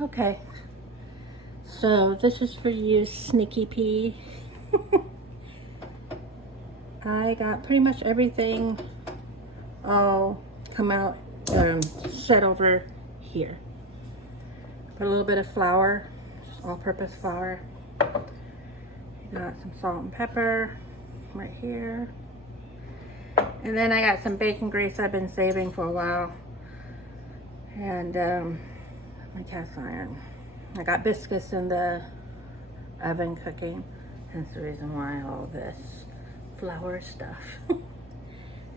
Okay, so this is for you, Sneaky Pea. I got pretty much everything all come out, set over here. Put a little bit of flour, just all-purpose flour. Got some salt and pepper right here. And then I got some bacon grease I've been saving for a while. And my cast iron. I got biscuits in the oven cooking. That's the reason why all this flour stuff.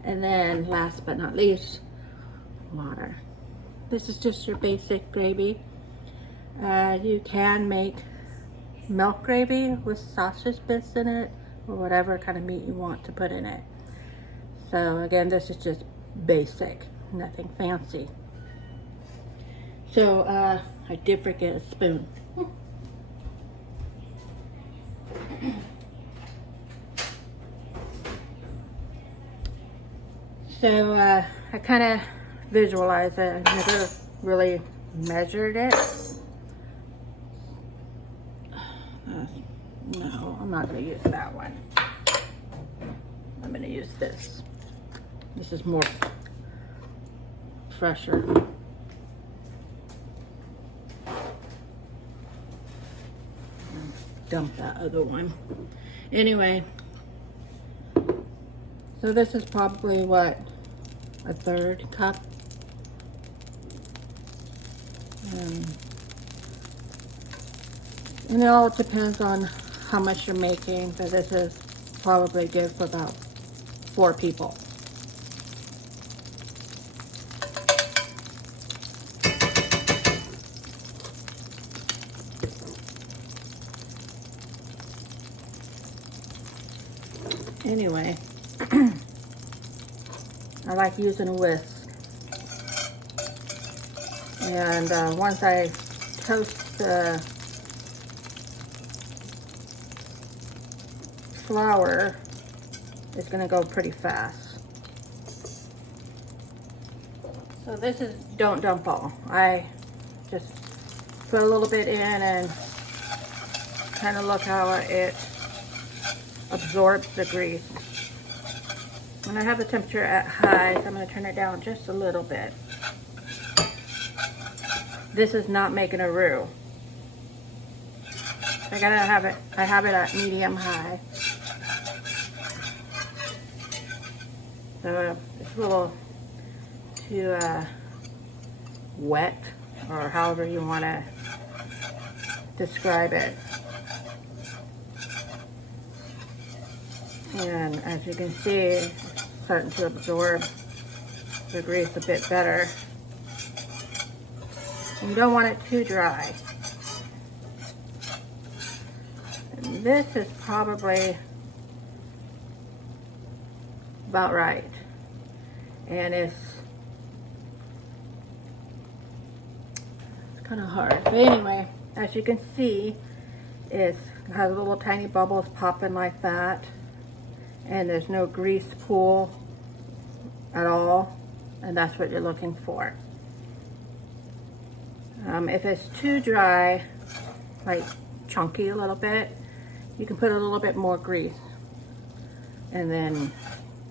And then last but not least, water. This is just your basic gravy. You can make milk gravy with sausage bits in it, or whatever kind of meat you want to put in it. So again, this is just basic, nothing fancy. So I did forget a spoon. So I kind of visualize it. I never really measured it. No, I'm not going to use that one. I'm going to use this. This is more fresher. Dump that other one. Anyway, so this is probably what, a third cup. And it all depends on how much you're making, but this is probably good for about 4 people. Anyway, I like using a whisk. And once I toast the flour, it's going to go pretty fast. So this is don't dump all. I just put a little bit in and kind of look how it absorbs the grease. And I have the temperature at high, so I'm going to turn it down just a little bit. This is not making a roux. I gotta have it. I have it at medium high. So it's a little too wet, or however you want to describe it. And as you can see, it's starting to absorb the grease a bit better. And you don't want it too dry. And this is probably about right. And it's kind of hard. But anyway, as you can see, it has little tiny bubbles popping like that. And there's no grease pool at all, and that's what you're looking for. If it's too dry, like chunky a little bit, you can put a little bit more grease and then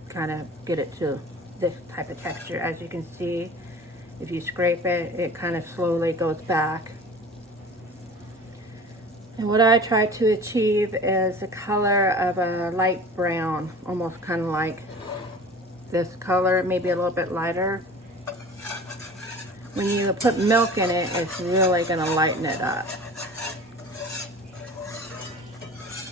kind of get it to this type of texture. As you can see, if you scrape it, it kind of slowly goes back. And what I try to achieve is the color of a light brown, almost kind of like this color, maybe a little bit lighter. When you put milk in it, it's really going to lighten it up.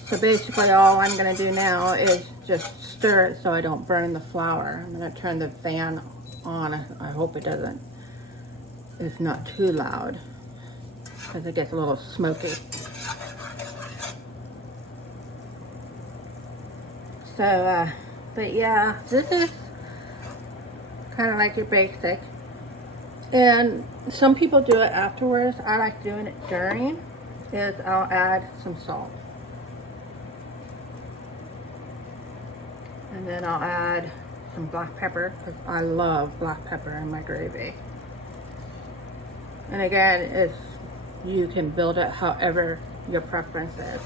So basically all I'm going to do now is just stir it so I don't burn the flour. I'm going to turn the fan on. I hope it doesn't, it's not too loud, because it gets a little smoky. So, but yeah, this is kind of like your basic. And some people do it afterwards. I like doing it during, is I'll add some salt. And then I'll add some black pepper, because I love black pepper in my gravy. And again, it's you can build it however your preference is.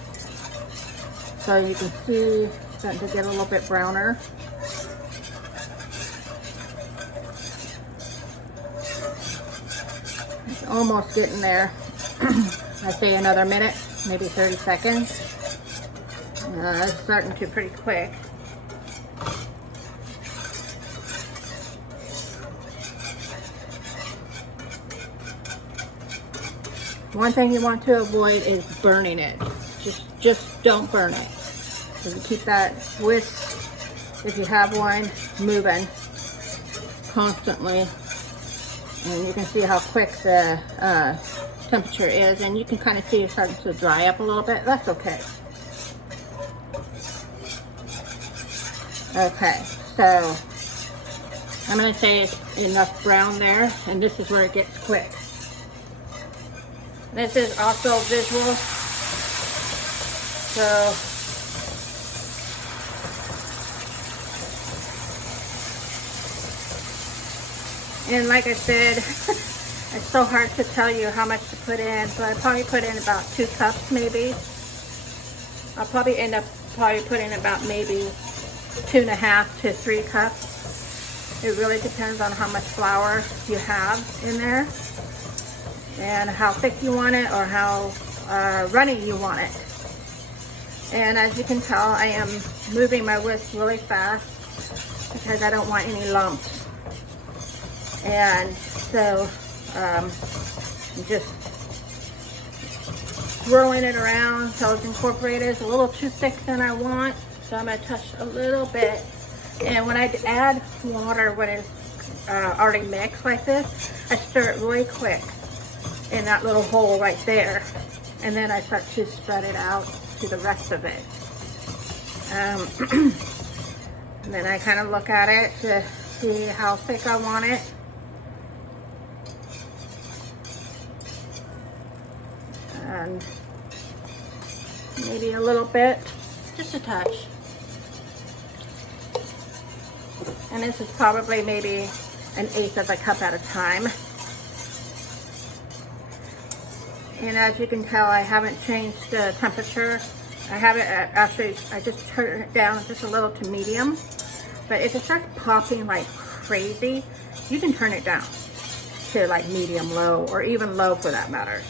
So you can see it's starting to get a little bit browner. It's almost getting there. I say another minute, maybe 30 seconds. It's starting to pretty quick. One thing you want to avoid is burning it. Just don't burn it. So you keep that whisk, if you have one, moving constantly. And you can see how quick the temperature is, and you can kind of see it starting to dry up a little bit. That's okay. Okay, so I'm going to say it's enough brown there, and this is where it gets quick. This is also visual, so and like I said, it's so hard to tell you how much to put in, so I probably put in about 2 cups maybe. I'll probably end up putting about maybe 2.5 to 3 cups. It really depends on how much flour you have in there and how thick you want it or how runny you want it. And as you can tell, I am moving my whisk really fast because I don't want any lumps. And so I'm just swirling it around so it's incorporated. It's a little too thick than I want, so I'm going to touch a little bit. And when I add water when it's already mixed like this, I stir it really quick in that little hole right there, and then I start to spread it out to the rest of it. And then I kind of look at it to see how thick I want it. And maybe a little bit, just a touch. And this is probably maybe 1/8 of a cup at a time. And as you can tell, I haven't changed the temperature. I haven't actually, I just turned it down just a little to medium. But if it starts popping like crazy, you can turn it down to like medium low, or even low for that matter.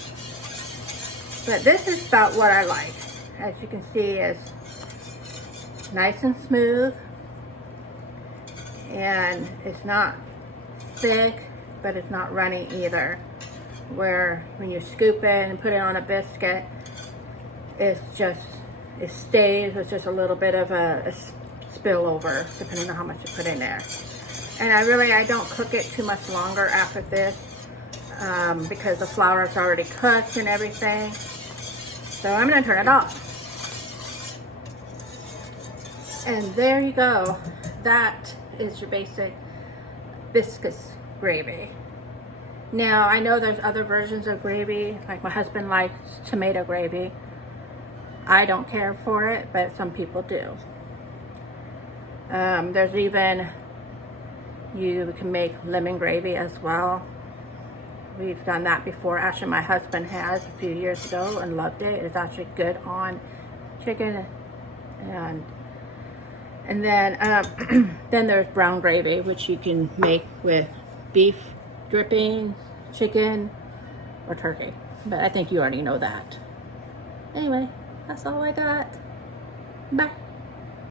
But this is about what I like. As you can see, it's nice and smooth. And it's not thick, but it's not runny either. Where when you scoop it and put it on a biscuit, it stays with just a little bit of a spillover, depending on how much you put in there. And I don't cook it too much longer after this, because the flour is already cooked and everything. So I'm gonna turn it off. And there you go. That is your basic biscuits gravy. Now, I know there's other versions of gravy, like my husband likes tomato gravy. I don't care for it, but some people do. There's even, you can make lemon gravy as well. We've done that before. Actually, my husband has a few years ago and loved it. It's actually good on chicken. And then, then there's brown gravy, which you can make with beef dripping, chicken, or turkey. But I think you already know that. Anyway, that's all I got. Bye.